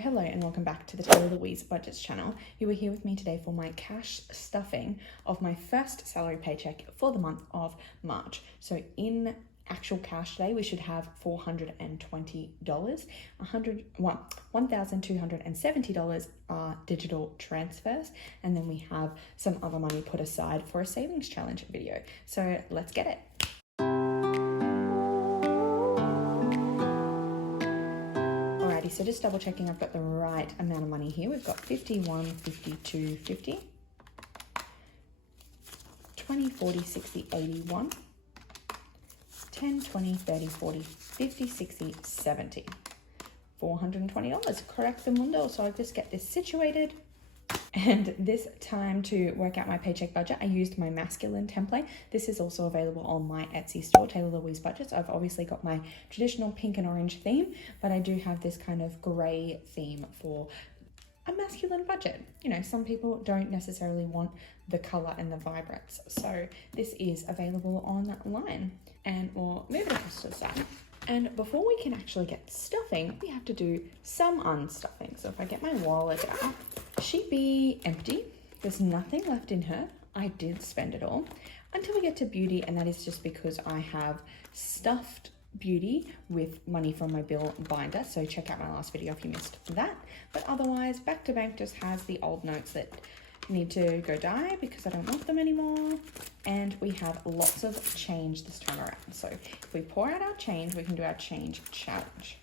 Hello, and welcome back to the Taylah Louise Budgets channel. You are here with me today for my cash stuffing of my first salary paycheck for the month of March. So in actual cash today, we should have $420. $1,270 are digital transfers, and then we have some other money put aside for a savings challenge video. So let's get it. So just double checking I've got the right amount of money here. We've got 51, 52, 50, 20, 40, 60, 81, 10, 20, 30, 40, 50, 60, 70. $420, correct the mundo. So I'll just get this situated. And this time to work out my paycheck budget, I used my masculine template. This is also available on my Etsy store, Taylah Louise Budgets. I've obviously got my traditional pink and orange theme, but I do have this kind of gray theme for a masculine budget. You know, some people don't necessarily want the color and the vibrance. So this is available online, and we'll move it across to the side. And before we can actually get stuffing, we have to do some unstuffing. So if I get my wallet out, she'd be empty. There's nothing left in her. I did spend it all until we get to beauty, and that is just because I have stuffed beauty with money from my bill binder. So check out my last video if you missed that. But otherwise, Back to Bank just has the old notes that need to go die because I don't want them anymore. And we have lots of change this time around. So if we pour out our change, we can do our change challenge.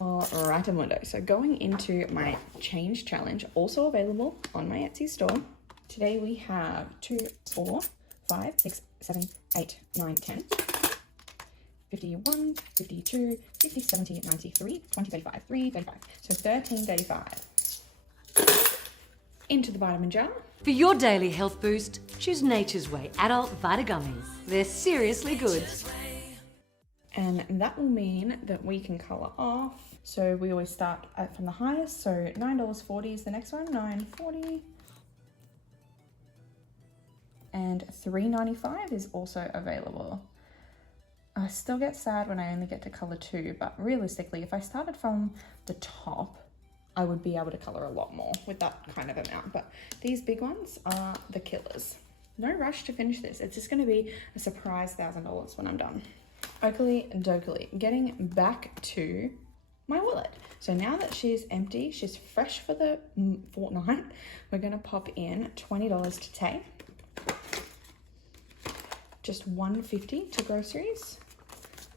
All right, Amundo. So going into my change challenge, also available on my Etsy store. Today we have 2, 4, 5, 6, 7, 8, 9, 10, 51, 52, 50, 70, 93, 20, 35, 3, 35. So 13.35. Into the vitamin jar. For your daily health boost, choose Nature's Way Adult Vita Gummies. They're seriously good. And that will mean that we can color off. So we always start from the highest. So $9.40 is the next one, $9.40. And $3.95 is also available. I still get sad when I only get to color 2, but realistically, if I started from the top, I would be able to color a lot more with that kind of amount. But these big ones are the killers. No rush to finish this. It's just going to be a surprise $1,000 when I'm done. Oakley dokley, getting back to my wallet. So now that she's empty, she's fresh for the fortnight, we're going to pop in $20 to Tay. Just $1.50 to groceries.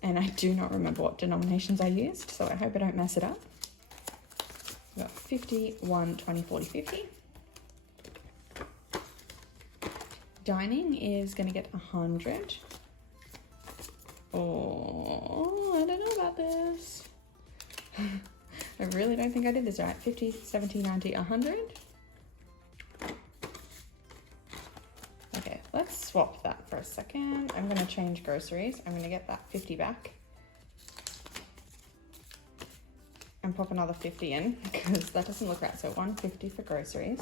And I do not remember what denominations I used, so I hope I don't mess it up. We've got 50, 1, 20, 40, 50. Dining is going to get 100. Oh, I don't know about this. I really don't think I did this right. 50, 70, 90, 100. Okay, let's swap that for a second. I'm going to change groceries. I'm going to get that 50 back. And pop another 50 in because that doesn't look right. So 150 for groceries.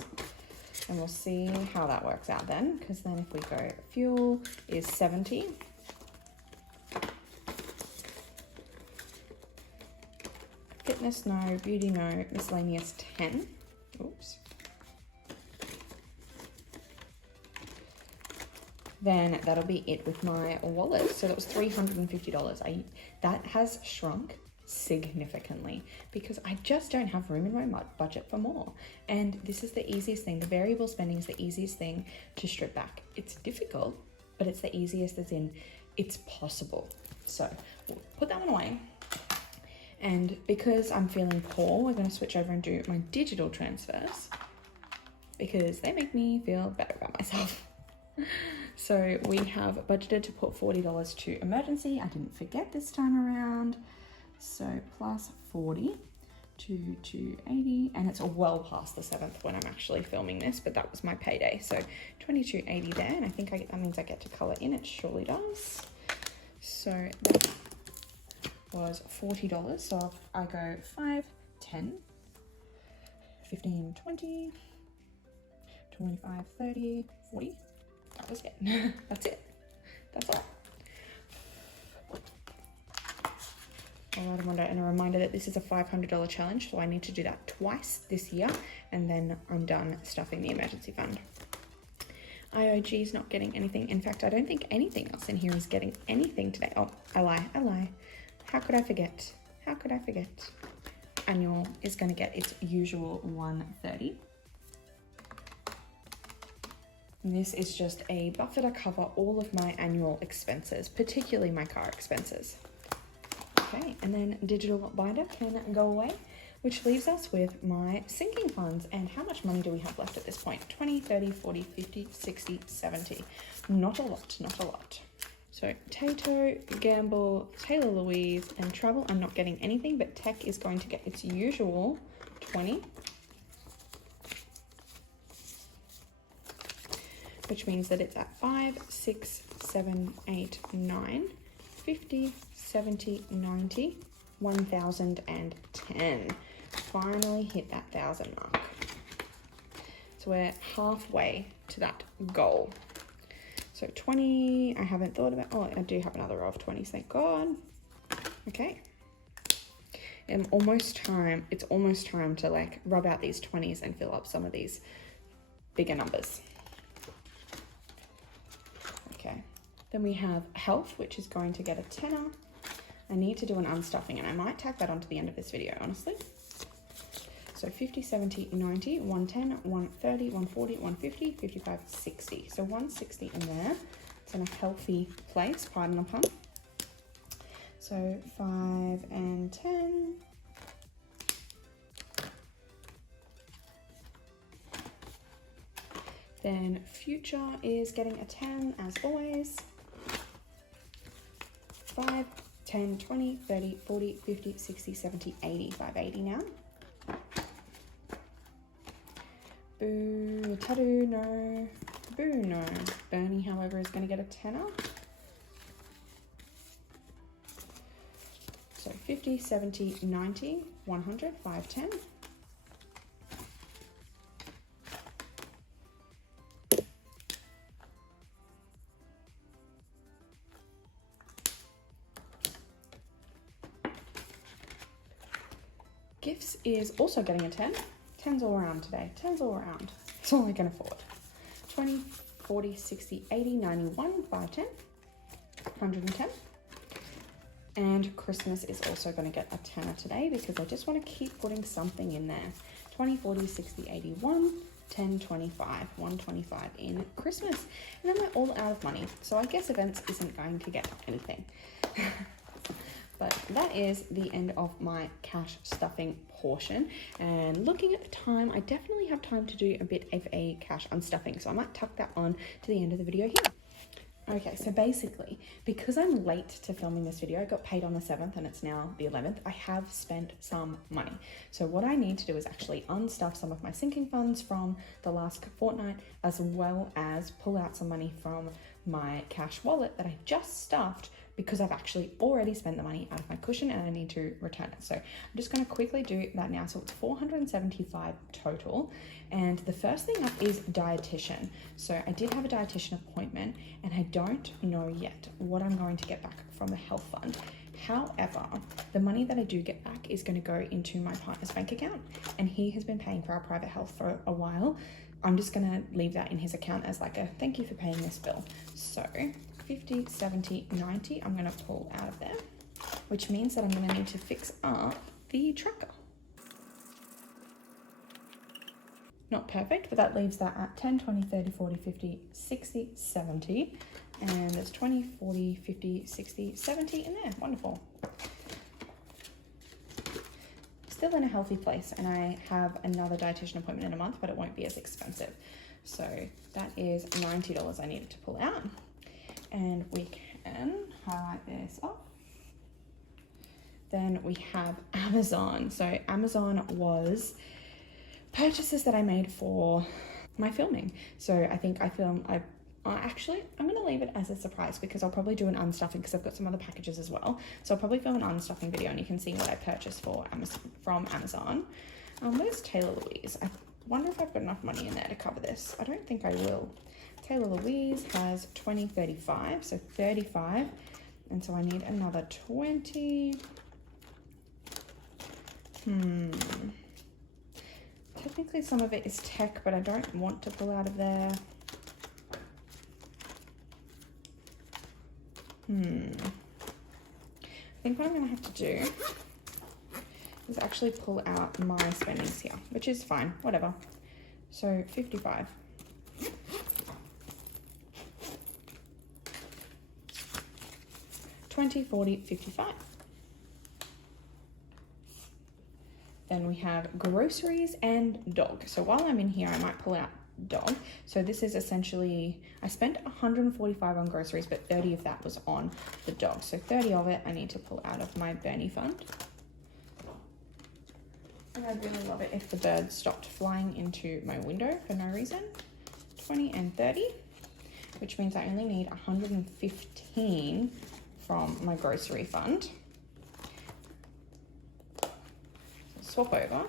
And we'll see how that works out then, because then if we go fuel is 70. Fitness, no. Beauty, no. Miscellaneous, 10. Oops. Then that'll be it with my wallet. So that was $350. That has shrunk significantly because I just don't have room in my budget for more. And this is the easiest thing. The variable spending is the easiest thing to strip back. It's difficult, but it's the easiest, as in it's possible. So we'll put that one away. And because I'm feeling poor, we're going to switch over and do my digital transfers because they make me feel better about myself. So we have budgeted to put $40 to emergency. I didn't forget this time around. So plus 40 to 280, and it's well past the 7th when I'm actually filming this, but that was my payday. So 22.80 there, and I think that means I get to color in. It surely does. So that was $40. So I go 5, 10, 15, 20, 25, 30, 40. That was it. That's it. That's all. special item window, and a reminder that this is a $500 challenge, so I need to do that twice this year, and then I'm done stuffing the emergency fund. IOG is not getting anything. In fact, I don't think anything else in here is getting anything today. Oh, I lie. How could I forget? How could I forget? Annual is going to get its usual $130. And this is just a buffer to cover all of my annual expenses, particularly my car expenses. Okay, and then digital binder can go away, which leaves us with my sinking funds. And how much money do we have left at this point? 20, 30, 40, 50, 60, 70. Not a lot, not a lot. So Tato, Gamble, Taylah Louise, and travel, I'm not getting anything, but tech is going to get its usual 20. Which means that it's at 5, 6, 7, 8, 9, 50, 70, 90, 1,010. Finally hit that 1,000 mark. So we're halfway to that goal. So 20, I haven't thought about, oh, I do have another row of 20s, thank God. Okay. It's almost time to like rub out these 20s and fill up some of these bigger numbers. Okay, then we have health, which is going to get a tenner. I need to do an unstuffing, and I might tack that onto the end of this video, honestly. So 50, 70, 90, 110, 130, 140, 150, 55, 60. So 160 in there. It's in a healthy place, pardon the pun. So 5 and 10. Then future is getting a 10 as always. 5, 10, 20, 30, 40, 50, 60, 70, 80. 580 now. Boo, tattoo, no. Boo, no. Bernie, however, is going to get a tenner. So 50, 70, 90, 100, 510. Gifts is also getting a 10. 10's all around today. 10's all around. It's all I can afford. 20, 40, 60, 80, 91, 510, 110. And Christmas is also going to get a tenner today because I just want to keep putting something in there. 20, 40, 60, 81, 10, 25, 125 in Christmas. And then we're all out of money. So I guess events isn't going to get anything. But that is the end of my cash stuffing portion. And looking at the time, I definitely have time to do a bit of a cash unstuffing. So I might tuck that on to the end of the video here. Okay, so basically, because I'm late to filming this video, I got paid on the 7th and it's now the 11th, I have spent some money. So what I need to do is actually unstuff some of my sinking funds from the last fortnight, as well as pull out some money from my cash wallet that I just stuffed because I've actually already spent the money out of my cushion and I need to return it. So I'm just going to quickly do that now. So it's 475 total. And the first thing up is dietitian. So I did have a dietitian appointment and I don't know yet what I'm going to get back from the health fund. However, the money that I do get back is going to go into my partner's bank account, and he has been paying for our private health for a while. I'm just going to leave that in his account as like a thank you for paying this bill. So 50, 70, 90, I'm going to pull out of there, which means that I'm going to need to fix up the tracker. Not perfect, but that leaves that at 10, 20, 30, 40, 50, 60, 70. And there's 20, 40, 50, 60, 70 in there. Wonderful. Still in a healthy place, and I have another dietitian appointment in a month, but it won't be as expensive. So that is $90 I needed to pull out. And we can highlight this off. Then we have Amazon. So Amazon was purchases that I made for my filming. So I think actually, I'm going to leave it as a surprise because I'll probably do an unstuffing because I've got some other packages as well. So I'll probably film an unstuffing video and you can see what I purchased from Amazon. Where's Taylah Louise? I wonder if I've got enough money in there to cover this. I don't think I will. Taylah Louise has 20, 35, so 35. And so I need another 20. Technically some of it is tech, but I don't want to pull out of there. I think what I'm going to have to do is actually pull out my spendings here, which is fine, whatever. So 55. $20, $40, $55. Then we have groceries and dog. So while I'm in here, I might pull out dog. So this is essentially, I spent 145 on groceries, but 30 of that was on the dog. So 30 of it I need to pull out of my Bernie fund. And I'd really love it if the birds stopped flying into my window for no reason. 20 and 30, which means I only need 115 from my grocery fund. So swap over.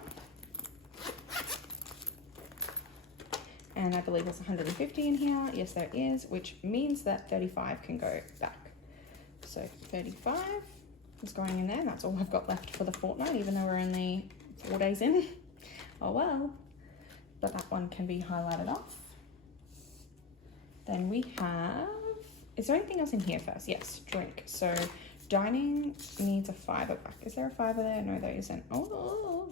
And I believe there's 150 in here. Yes, there is, which means that 35 can go back. So 35 is going in there. And that's all I've got left for the fortnight, even though we're only 4 days in. Oh well. But that one can be highlighted off. Then we have, is there anything else in here first? Yes, drink. So dining needs a $5 back. Is there a $5 there? No, there isn't. Oh.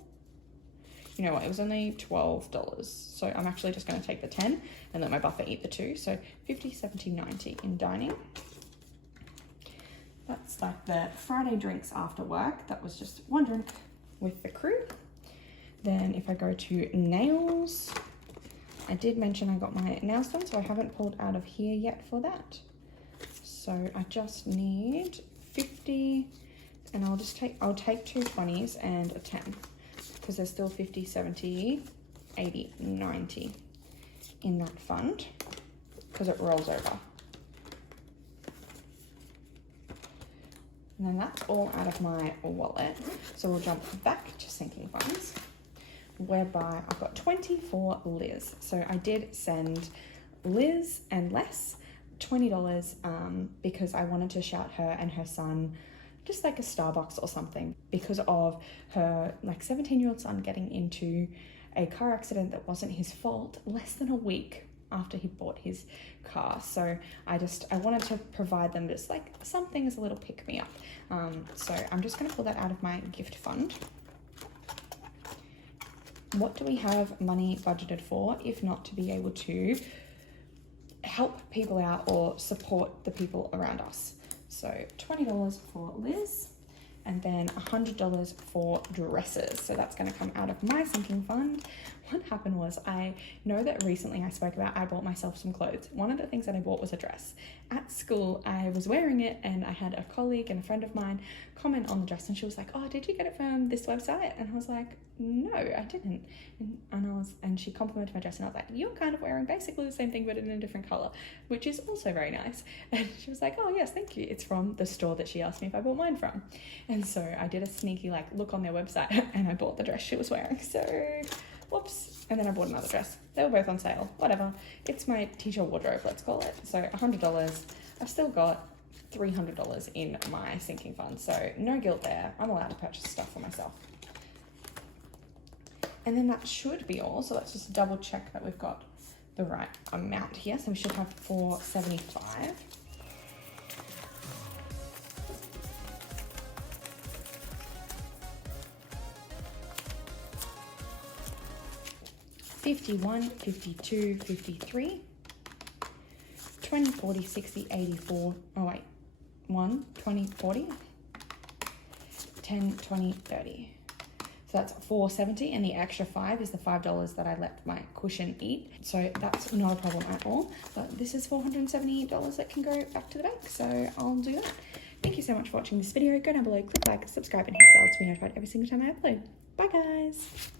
You know what, it was only $12. So I'm actually just going to take the 10 and let my buffer eat the 2. So 50, 70, 90 in dining. That's like the Friday drinks after work. That was just one drink with the crew. Then if I go to nails, I did mention I got my nails done, so I haven't pulled out of here yet for that. So I just need 50, and I'll take 2 20s and a 10. Because there's still 50, 70, 80, 90 in that fund because it rolls over. And then that's all out of my wallet. So we'll jump back to sinking funds, whereby I've got 20 for Liz. So I did send Liz and Les $20 because I wanted to shout her and her son just like a Starbucks or something because of her like 17-year-old son getting into a car accident that wasn't his fault less than a week after he bought his car. So I wanted to provide them just like something as a little pick-me-up. So I'm just going to pull that out of my gift fund. What do we have money budgeted for if not to be able to help people out or support the people around us? So $20 for Liz, and then $100 for dresses. So that's going to come out of my sinking fund. What happened was, I know that recently I spoke about I bought myself some clothes. One of the things that I bought was a dress. At school, I was wearing it and I had a colleague and a friend of mine comment on the dress, and she was like, oh, did you get it from this website? And I was like, no, I didn't. And she complimented my dress, and I was like, you're kind of wearing basically the same thing but in a different color, which is also very nice. And she was like, oh yes, thank you. It's from the store that she asked me if I bought mine from. And so I did a sneaky like look on their website and I bought the dress she was wearing. So whoops. And then I bought another dress. They were both on sale. Whatever. It's my teacher wardrobe, let's call it. So $100. I've still got $300 in my sinking fund. So no guilt there. I'm allowed to purchase stuff for myself. And then that should be all. So let's just double check that we've got the right amount here. So we should have $475. $51, $52, $53, $20, $40, $60, $84. Oh wait, 1, $20, $40, $10, $20, $30. So that's $470, and the extra $5 is the $5 that I let my cushion eat. So that's not a problem at all. But this is $478 that can go back to the bank. So I'll do that. Thank you so much for watching this video. Go down below, click like, subscribe, and hit the bell to be notified every single time I upload. Bye guys.